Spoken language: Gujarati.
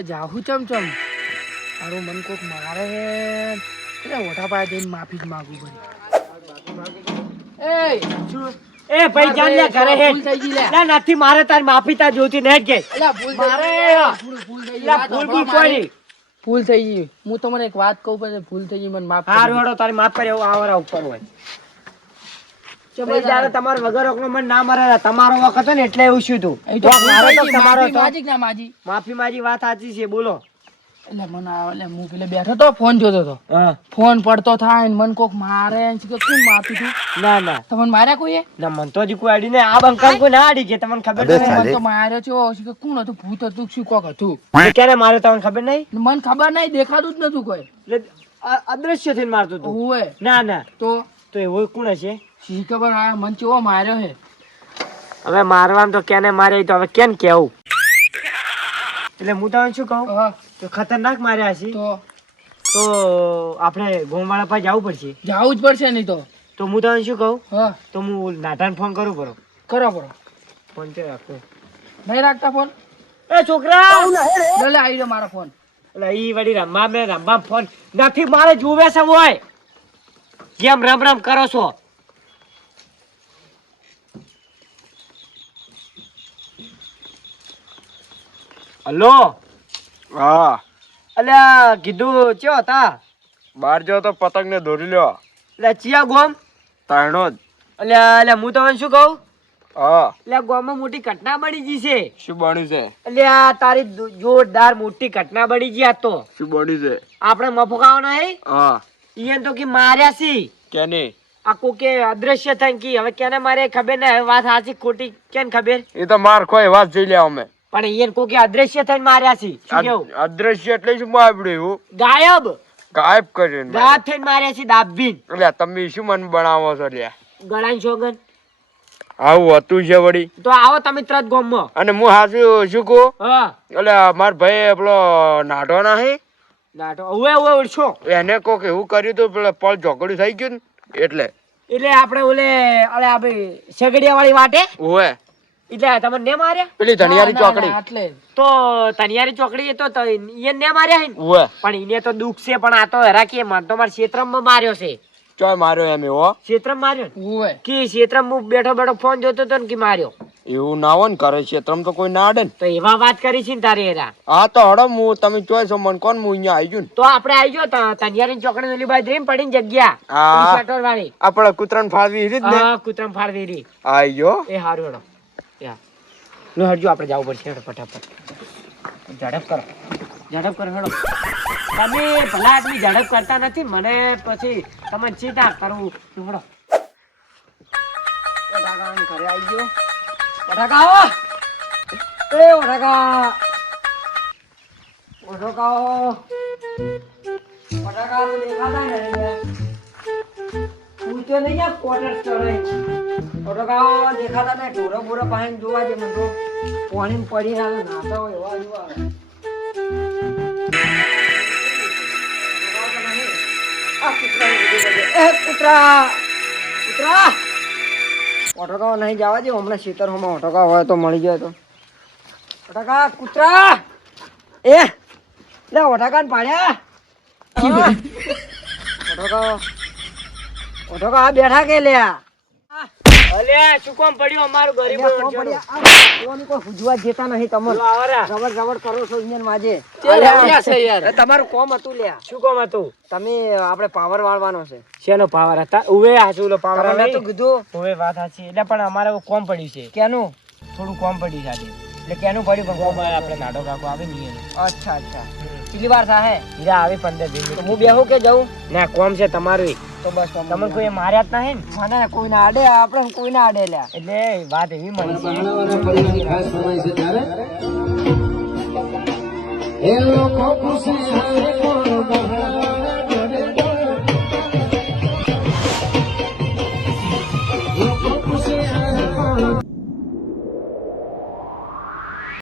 હવે જાહુ ચમ મારું મન કોક મારે એટલે ઓઠા પાસે જઈને માફી જ માંગુ પડી એ ભાઈ જાન લે ઘરે હે ભૂલ થઈ ગઈ લે ના નથી મારે તાર માફી તા જોતી ને જ કે એટલે ભૂલ મારે ભૂલ થઈ લા ભૂલ કોઈ નહીં ભૂલ થઈ ગઈ હું તમને એક વાત કહું પણ ભૂલ થઈ ગઈ મને માફ કરી હાર વડો તારી માફ કરે એવું આવરા ઉપર હોય જ્યારે તમારો વગર ઓકનો મન ના મરે તમારો વખત હતો ને એટલે એવું શું તું મારો તો તમારો હતો માજી ના માજી માફી માજી વાત સાચી છે બોલો એટલે મને એટલે હું પેલે બેઠો તો ફોન જોતો તો હા ફોન પડતો થાય ને મન કોક મારે ને કે કોણ માફી તું ના ના તમને માર્યા કોઈએ ના મન તો હજી કોઈ આડી ને આ બંકાલ કોઈ ના આડી કે તમને ખબર નહીં મને તો માર્યો છે કે કોણ હતું ભૂત હતું શું કોક હતું ક્યારે મારે તમને ખબર નહીં મને ખબર નહીં દેખાતું જ નતું કોઈ એટલે અદ્રશ્ય થઈને મારતું તું ઓએ ના ના તો એવું કોણ હશે શી ખબર આ મન ચેવો માર્યો હે હવે મારવાનું તો કેને મારે તો હવે કેમ કેવું એટલે હું તમને શું કહું હા તો ખતરનાક માર્યા છે તો આપણે ગોમવાળા પાસે જવું પડશે જાવું જ પડશે નહીં તો હું તમને શું કહું હા તો હું નાટાને ફોન કરું પડો કરો ફોન છે રાખો નહીં રાખતા ફોન એ છોકરા લે આવી ગયો મારો ફોન એટલે ઈ વળી રમવા ફોન નથી મારે જોવે છે હોય જેમ રમ કરો છો હલો હા અલ્યા કીધું ચો હતા બહાર જો તો પતંગ ને દોરી લ્યો એટલે ચિયા ગોમ તારણો જ અલ્યા હું તમને શું કહું હા એટલે ગોમમાં મોટી ઘટના બની ગઈ છે શું બન્યું છે અલ્યા તારી જોરદાર મોટી ઘટના બની ગઈ આ તો શું બન્યું છે આપણે મફકાવો નહીં હા ઈયન તો કે માર્યા સી કેની આખું કે અદ્રશ્ય થઈ ગઈ હવે કેને મારે ખબર ને હવે વાત સાચી ખોટી કેને ખબર એ તો માર કોઈ વાત જોઈ લે અમે પણ ઈયન કો કે અદ્રશ્ય થઈને માર્યા સી શું કેવું અદ્રશ્ય એટલે શું માર્યું એવું ગાયબ ગાયબ કરીને ગાયબ થઈને માર્યા છે દાબીન એટલે તમે શું મન બનાવો છો લ્યા ગળાની સોગન આવું હતું છે વળી તો આવો તમે ત્રત ગોમમાં અને હું હાસું શું કહું હા એટલે માર ભાઈ પેલો નાટો ના હે નાટો ઓવે ઓળશો એને કોક એવું કર્યું તું પેલા પળ ઝઘડું થઈ ગયું ને એટલે આપણે ઓલે અલે આપણે સગડિયા વાળી વાટે ઓવે એટલે તમને ને માર્યા પેલી ધનિયારી ચોકડી એટલે તો તનિયારી ચોકડી તો ઈયન ને માર્યા હે ને ઓવે પણ ઈને તો દુઃખ છે પણ આ તો હરા કે મન તો મારા ક્ષેત્રમાં માર્યો છે ચોય માર્યો એમ એવો ક્ષેત્રમાં માર્યો ને ઓવે કે ક્ષેત્રમાં બેઠો ફોન જોતો તો ને કે માર્યો એવું ના હોય ને કરે છે તમ તો કોઈ ના આડે ને તો એવા વાત કરી છે ને તારે એરા હા તો હડો હું તમે ચોય છો મન કોણ હું અહીંયા આવી ગયું ને તો આપણે આવી ગયો તનિયારી ચોકડી ઓલી બાજુ રીમ પડીને જગ્યા હા. ઓલી શટર વાળી આપડે કૂતરાને ફાળવી રીત ને હા કૂતરામ ફાળવી રહી આઈ ગયો એ હારું હેડો યા લો હટજો આપણે જવું પડશે હેડો ફટાફટ ઝડપ કરો હેડો તમે ભલા આદમી ઝડપ કરતા નથી મને પછી તમને ચિંતા કરવું હેડો ઓઢાકા ઘરે આવી ગયો ઓઢાકા આવો એ ઓઢાકા ઓઢાકા ઓઢાકા તો દેખાતા નહીં હું તો નહીં આ કોટર ચડે ઓઢાકા દેખાતા નહીં ઢોરો બોરો પાસે જોવા જે મને તો પાણી પડી ના નાતા હોય એવા જોવા ઓટોકા નહીં જવા દે હમણાં ખેતરમાં ઓટોકા હોય તો મળી જાય તો ઓટોકા કૂતરા એ લે ઓટોકા ને પાડ્યા ઓટોકા બેઠા કે લ્યા અલે શું કોમ પડ્યું અમારું ગરીબ કોઈ હુજવા જેતા નહીં તમે રબડ કરો છો ઇન્જન માજે તમારું કોમ હતું લ્યા શું કોમ હતું તમે આપણે પાવર વાળવાનો છે શેનો પાવર હતા ઉવે હાચુલો પાવર અમે તો કીધું ઉવે વાત સાચી એટલે પણ અમારે કોમ પડ્યું છે કેનું થોડું કોમ પડ્યું છે આજે એટલે કેનું પડ્યું પણ કોમ આપણે નાટો કાકો આવે નહીં અચ્છા કેટલી વાર થાય હીરા આવે 15 દિન તો હું બેહું કે જાઉં ના કોમ છે તમારું તો બસ તમે કોઈ માર્યા જ નહીં મને કોઈ ના આડે આપણે કોઈ ના આડે લ્યા એટલે વાત એવી મળી છે